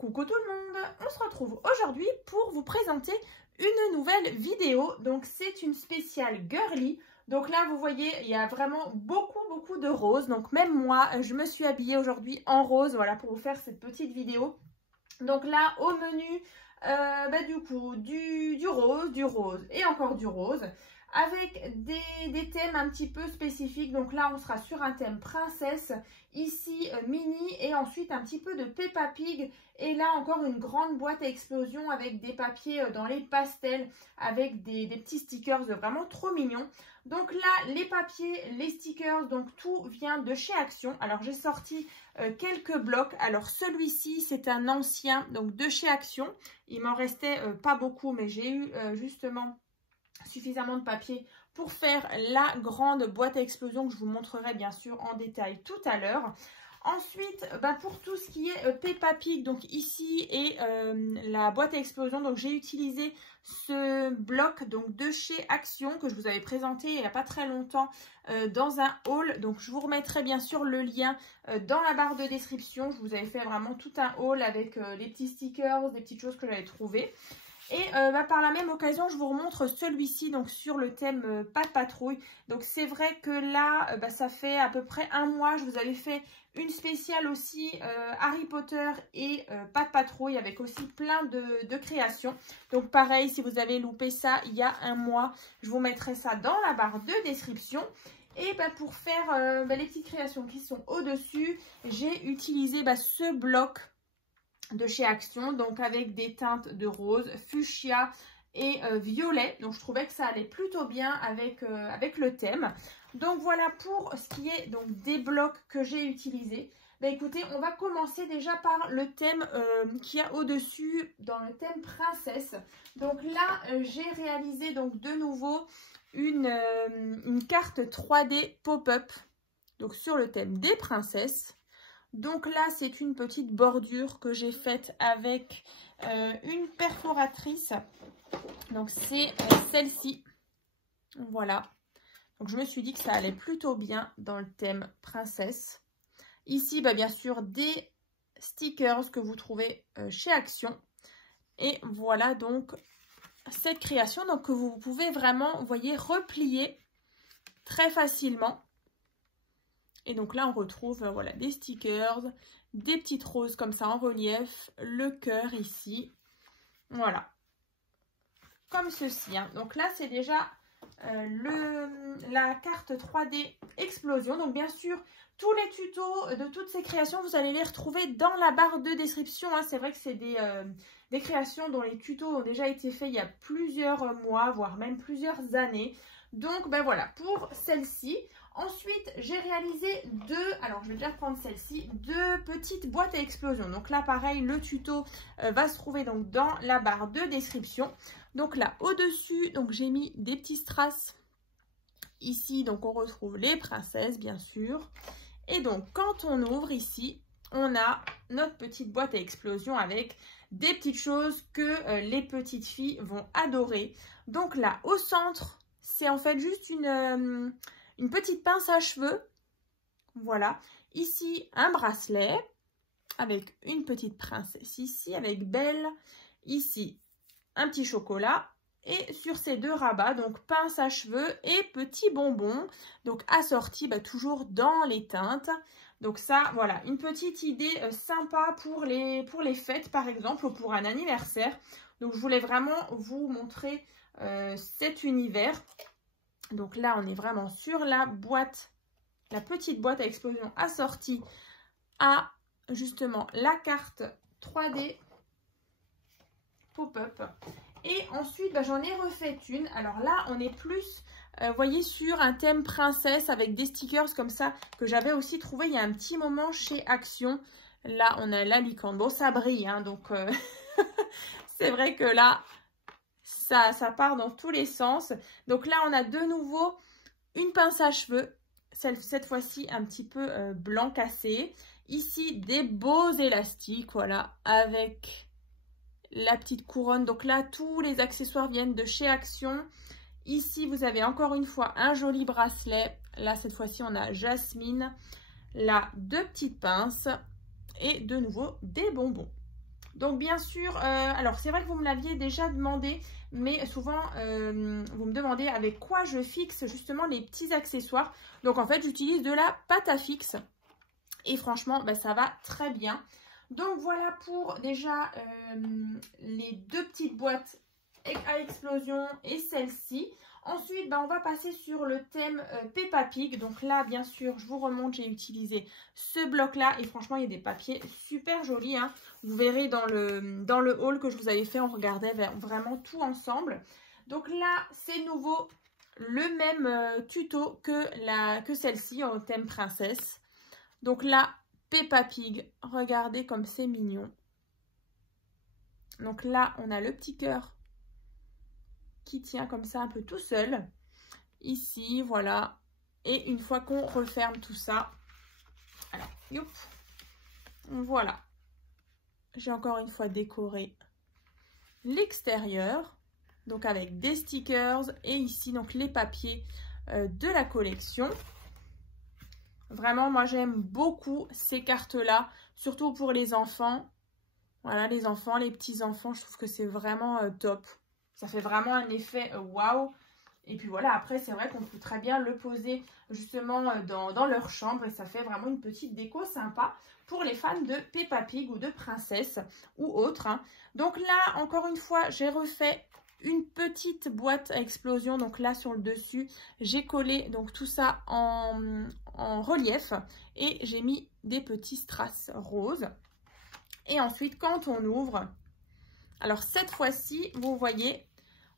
Coucou tout le monde, on se retrouve aujourd'hui pour vous présenter une nouvelle vidéo. Donc c'est une spéciale girly. Donc là vous voyez il y a vraiment beaucoup de roses. Donc même moi je me suis habillée aujourd'hui en rose, voilà, pour vous faire cette petite vidéo. Donc là au menu du coup du rose et encore du rose, avec des thèmes un petit peu spécifiques. Donc là on sera sur un thème princesse, ici mini, et ensuite un petit peu de Peppa Pig, et là encore une grande boîte à explosion avec des papiers dans les pastels, avec des petits stickers vraiment trop mignons. Donc là les papiers, les stickers, donc tout vient de chez Action. Alors j'ai sorti quelques blocs. Alors celui-ci c'est un ancien, donc de chez Action. Il m'en restait pas beaucoup, mais j'ai eu justement suffisamment de papier pour faire la grande boîte à explosion que je vous montrerai bien sûr en détail tout à l'heure. Ensuite, pour tout ce qui est Peppa Pig, donc ici et la boîte à explosion, donc j'ai utilisé ce bloc donc de chez Action que je vous avais présenté il n'y a pas très longtemps dans un haul. Donc je vous remettrai bien sûr le lien dans la barre de description. Je vous avais fait vraiment tout un haul avec les petits stickers, des petites choses que j'avais trouvées. Et par la même occasion, je vous remontre celui-ci, donc sur le thème Pas de patrouille. Donc c'est vrai que là, ça fait à peu près un mois, je vous avais fait une spéciale aussi Harry Potter et Pas de patrouille, avec aussi plein de créations. Donc pareil, si vous avez loupé ça il y a un mois, je vous mettrai ça dans la barre de description. Et pour faire les petites créations qui sont au-dessus, j'ai utilisé ce bloc de chez Action, donc avec des teintes de rose, fuchsia et violet. Donc je trouvais que ça allait plutôt bien avec le thème. Donc voilà pour ce qui est donc des blocs que j'ai utilisés. Écoutez, on va commencer déjà par le thème qu'il y a au-dessus, dans le thème princesse. Donc là, j'ai réalisé donc de nouveau une carte 3D pop-up, donc sur le thème des princesses. Donc là, c'est une petite bordure que j'ai faite avec une perforatrice. Donc c'est celle-ci. Voilà. Donc je me suis dit que ça allait plutôt bien dans le thème princesse. Ici, bien sûr, des stickers que vous trouvez chez Action. Et voilà donc cette création, donc que vous pouvez vraiment, vous voyez, replier très facilement. Et donc là, on retrouve voilà, des stickers, des petites roses comme ça en relief, le cœur ici. Voilà. Comme ceci. Hein. Donc là, c'est déjà la carte 3D Explosion. Donc bien sûr, tous les tutos de toutes ces créations, vous allez les retrouver dans la barre de description. Hein. C'est vrai que c'est des créations dont les tutos ont déjà été faits il y a plusieurs mois, voire même plusieurs années. Donc voilà, pour celle-ci. Ensuite, j'ai réalisé alors je vais déjà prendre celle-ci, deux petites boîtes à explosion. Donc là, pareil, le tuto va se trouver donc dans la barre de description. Donc là, au-dessus, donc j'ai mis des petits strass. Ici, donc on retrouve les princesses, bien sûr. Et donc, quand on ouvre ici, on a notre petite boîte à explosion avec des petites choses que les petites filles vont adorer. Donc là, au centre, c'est en fait juste une petite pince à cheveux. Voilà. Ici, un bracelet avec une petite princesse ici, avec Belle. Ici, un petit chocolat. Et sur ces deux rabats, donc pince à cheveux et petits bonbons. Donc assortis toujours dans les teintes. Donc ça, voilà, une petite idée sympa pour les fêtes par exemple, ou pour un anniversaire. Donc je voulais vraiment vous montrer cet univers. Donc là, on est vraiment sur la boîte, la petite boîte à explosion assortie à justement la carte 3D pop-up. Et ensuite, j'en ai refait une. Alors là, on est plus, vous voyez, sur un thème princesse avec des stickers comme ça que j'avais aussi trouvé il y a un petit moment chez Action. Là, on a la licorne. Bon, ça brille, hein, donc c'est vrai que là, ça part dans tous les sens. Donc là, on a de nouveau une pince à cheveux. Cette fois-ci, un petit peu blanc cassé. Ici, des beaux élastiques, voilà, avec la petite couronne. Donc là, tous les accessoires viennent de chez Action. Ici, vous avez encore une fois un joli bracelet. Là, cette fois-ci, on a Jasmine. Là, deux petites pinces. Et de nouveau, des bonbons. Donc bien sûr, alors c'est vrai que vous me l'aviez déjà demandé, mais souvent vous me demandez avec quoi je fixe justement les petits accessoires. Donc en fait j'utilise de la pâte à fixe et franchement bah, ça va très bien. Donc voilà pour déjà les deux petites boîtes à explosion et celle-ci. Ensuite, bah, on va passer sur le thème Peppa Pig. Donc là, bien sûr, je vous remonte, j'ai utilisé ce bloc-là. Et franchement, il y a des papiers super jolis. Hein. Vous verrez dans le haul que je vous avais fait, on regardait vraiment tout ensemble. Donc là, c'est nouveau, le même tuto que celle-ci au thème princesse. Donc là, Peppa Pig, regardez comme c'est mignon. Donc là, on a le petit cœur qui tient comme ça un peu tout seul. Ici, voilà. Et une fois qu'on referme tout ça, alors, youp, voilà. J'ai encore une fois décoré l'extérieur. Donc avec des stickers et ici, donc les papiers de la collection. Vraiment, moi, j'aime beaucoup ces cartes-là, surtout pour les enfants. Voilà, les enfants, les petits-enfants, je trouve que c'est vraiment top. Ça fait vraiment un effet waouh. Et puis voilà, après, c'est vrai qu'on peut très bien le poser justement dans leur chambre. Et ça fait vraiment une petite déco sympa pour les fans de Peppa Pig ou de Princesse ou autres. Hein. Donc là, encore une fois, j'ai refait une petite boîte à explosion. Donc là, sur le dessus, j'ai collé donc tout ça en relief. Et j'ai mis des petits strass roses. Et ensuite, quand on ouvre, alors cette fois-ci, vous voyez,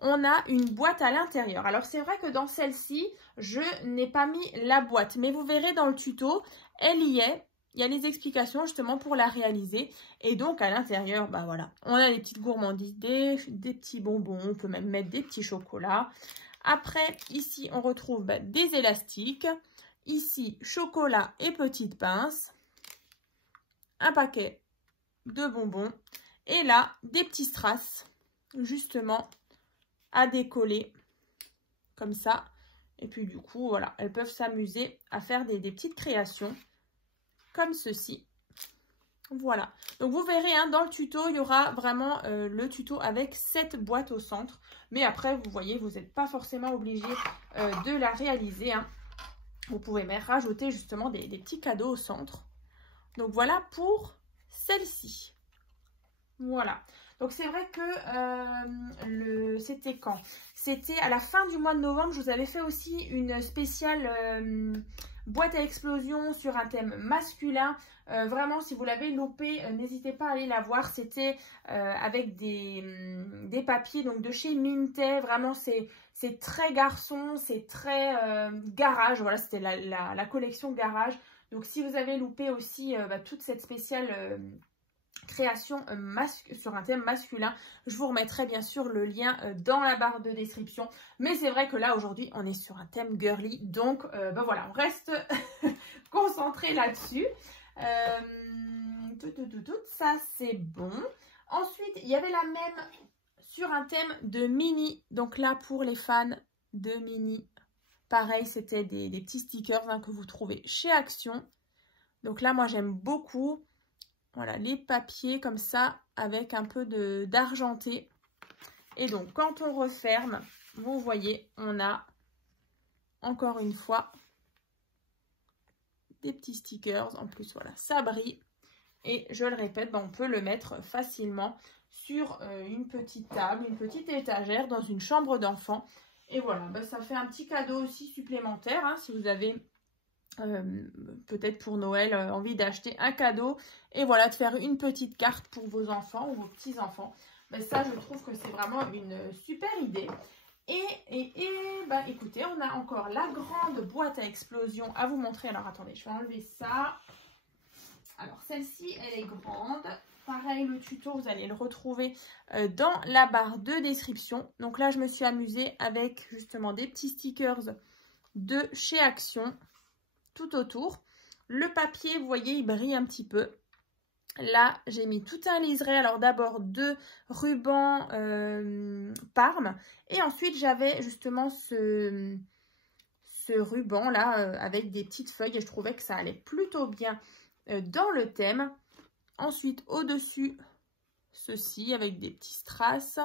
on a une boîte à l'intérieur. Alors, c'est vrai que dans celle-ci, je n'ai pas mis la boîte. Mais vous verrez dans le tuto, elle y est. Il y a les explications justement pour la réaliser. Et donc, à l'intérieur, bah voilà, on a des petites gourmandises, des petits bonbons. On peut même mettre des petits chocolats. Après, ici, on retrouve des élastiques. Ici, chocolat et petites pinces. Un paquet de bonbons et là des petits strass justement à décoller comme ça et puis du coup voilà, elles peuvent s'amuser à faire des petites créations comme ceci. Voilà, donc vous verrez hein, dans le tuto il y aura vraiment le tuto avec cette boîte au centre, mais après vous voyez vous n'êtes pas forcément obligé de la réaliser hein. Vous pouvez même rajouter justement des petits cadeaux au centre. Donc voilà pour celle-ci. Voilà. Donc c'est vrai que c'était quand? C'était à la fin du mois de novembre. Je vous avais fait aussi une spéciale boîte à explosion sur un thème masculin. Vraiment, si vous l'avez loupé, n'hésitez pas à aller la voir. C'était avec des papiers donc de chez Minté. Vraiment, c'est très garçon, c'est très garage. Voilà, c'était la collection garage. Donc si vous avez loupé aussi toute cette spéciale création sur un thème masculin, je vous remettrai bien sûr le lien dans la barre de description. Mais c'est vrai que là aujourd'hui on est sur un thème girly, donc voilà, on reste concentré là-dessus. Ça c'est bon. Ensuite il y avait la même sur un thème de mini, donc là pour les fans de mini, pareil c'était des petits stickers hein, que vous trouvez chez Action. Donc là moi j'aime beaucoup. Voilà, les papiers comme ça, avec un peu d'argenté. Et donc, quand on referme, vous voyez, on a encore une fois des petits stickers. En plus, voilà, ça brille. Et je le répète, on peut le mettre facilement sur une petite table, une petite étagère dans une chambre d'enfant. Et voilà, ça fait un petit cadeau aussi supplémentaire, hein, si vous avez... peut-être pour Noël envie d'acheter un cadeau et voilà de faire une petite carte pour vos enfants ou vos petits enfants, ça je trouve que c'est vraiment une super idée. Et écoutez, on a encore la grande boîte à explosion à vous montrer. Alors attendez, je vais enlever ça. Alors celle-ci elle est grande, pareil le tuto vous allez le retrouver dans la barre de description. Donc là je me suis amusée avec justement des petits stickers de chez Action tout autour. Le papier, vous voyez, il brille un petit peu. Là, j'ai mis tout un liseré. Alors d'abord 2 rubans Parme. Et ensuite, j'avais justement ce ruban là avec des petites feuilles. Et je trouvais que ça allait plutôt bien dans le thème. Ensuite, au-dessus, ceci avec des petits strass,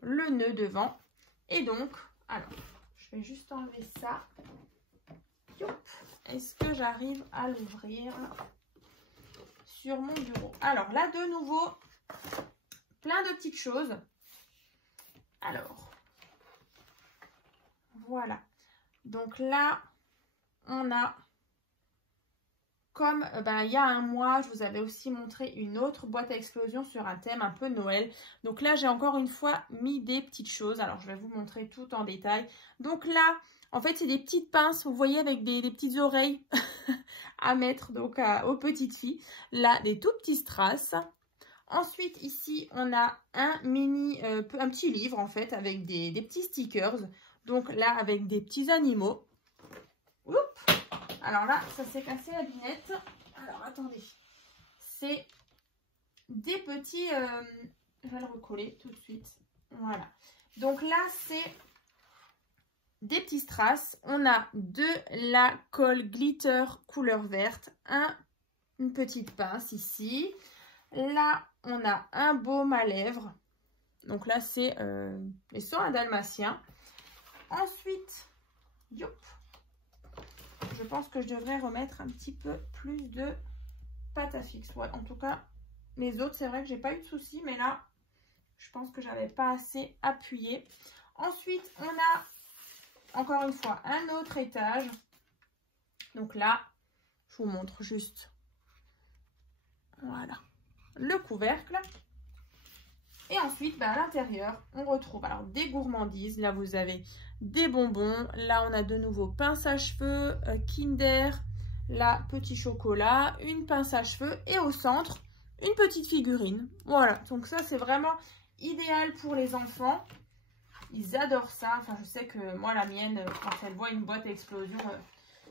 le nœud devant. Et donc, alors, je vais juste enlever ça. Est-ce que j'arrive à l'ouvrir sur mon bureau? Alors là, de nouveau, plein de petites choses. Alors, voilà. Donc là, on a, comme il y a un mois, je vous avais aussi montré une autre boîte à explosion sur un thème un peu Noël. Donc là, j'ai encore une fois mis des petites choses. Alors, je vais vous montrer tout en détail. Donc là, en fait, c'est des petites pinces, vous voyez, avec des petites oreilles à mettre donc aux petites filles. Là, des tout petits strass. Ensuite, ici, on a un petit livre, en fait, avec des petits stickers. Donc là, avec des petits animaux. Oups. Alors là, ça s'est cassé la binette. Alors, attendez. C'est des petits... je vais le recoller tout de suite. Voilà. Donc là, c'est des petits strass. On a de la colle glitter couleur verte. Une petite pince ici. Là, on a un baume à lèvres. Donc là, c'est les soins à dalmatien. Ensuite, youp, je pense que je devrais remettre un petit peu plus de pâte à fixe. Ouais, en tout cas, les autres, c'est vrai que j'ai pas eu de soucis, mais là, je pense que j'avais pas assez appuyé. Ensuite, on a, encore une fois, un autre étage. Donc là, je vous montre juste, voilà, le couvercle. Et ensuite, à l'intérieur, on retrouve alors des gourmandises. Là, vous avez des bonbons. Là, on a de nouveau pince à cheveux, Kinder, là, petit chocolat, une pince à cheveux et au centre, une petite figurine. Voilà, donc ça, c'est vraiment idéal pour les enfants. Ils adorent ça. Enfin, je sais que moi, la mienne, quand elle voit une boîte à explosion,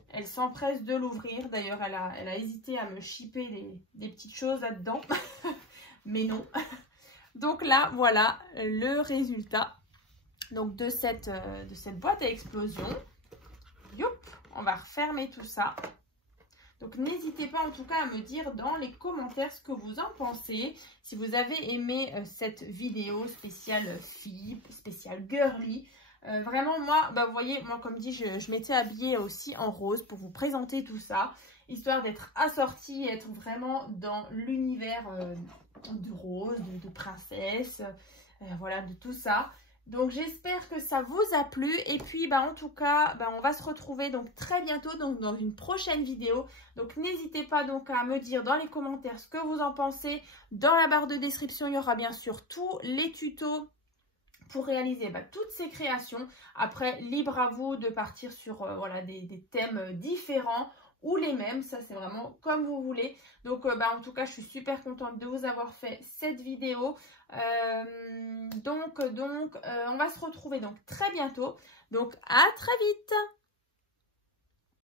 elle s'empresse de l'ouvrir. D'ailleurs, elle a hésité à me shipper des petites choses là-dedans. Mais non. Donc là, voilà le résultat donc de cette boîte à explosion. Youp, on va refermer tout ça. Donc n'hésitez pas en tout cas à me dire dans les commentaires ce que vous en pensez. Si vous avez aimé cette vidéo spéciale fille, spéciale girly. Vraiment moi, vous voyez, moi comme dit, je m'étais habillée aussi en rose pour vous présenter tout ça. Histoire d'être assortie et être vraiment dans l'univers de rose, de princesse, voilà, de tout ça. Donc j'espère que ça vous a plu et puis en tout cas on va se retrouver donc très bientôt donc dans une prochaine vidéo. Donc n'hésitez pas donc à me dire dans les commentaires ce que vous en pensez. Dans la barre de description il y aura bien sûr tous les tutos pour réaliser toutes ces créations. Après libre à vous de partir sur voilà, des thèmes différents ou les mêmes, ça c'est vraiment comme vous voulez. Donc en tout cas je suis super contente de vous avoir fait cette vidéo. On va se retrouver donc très bientôt. Donc à très vite.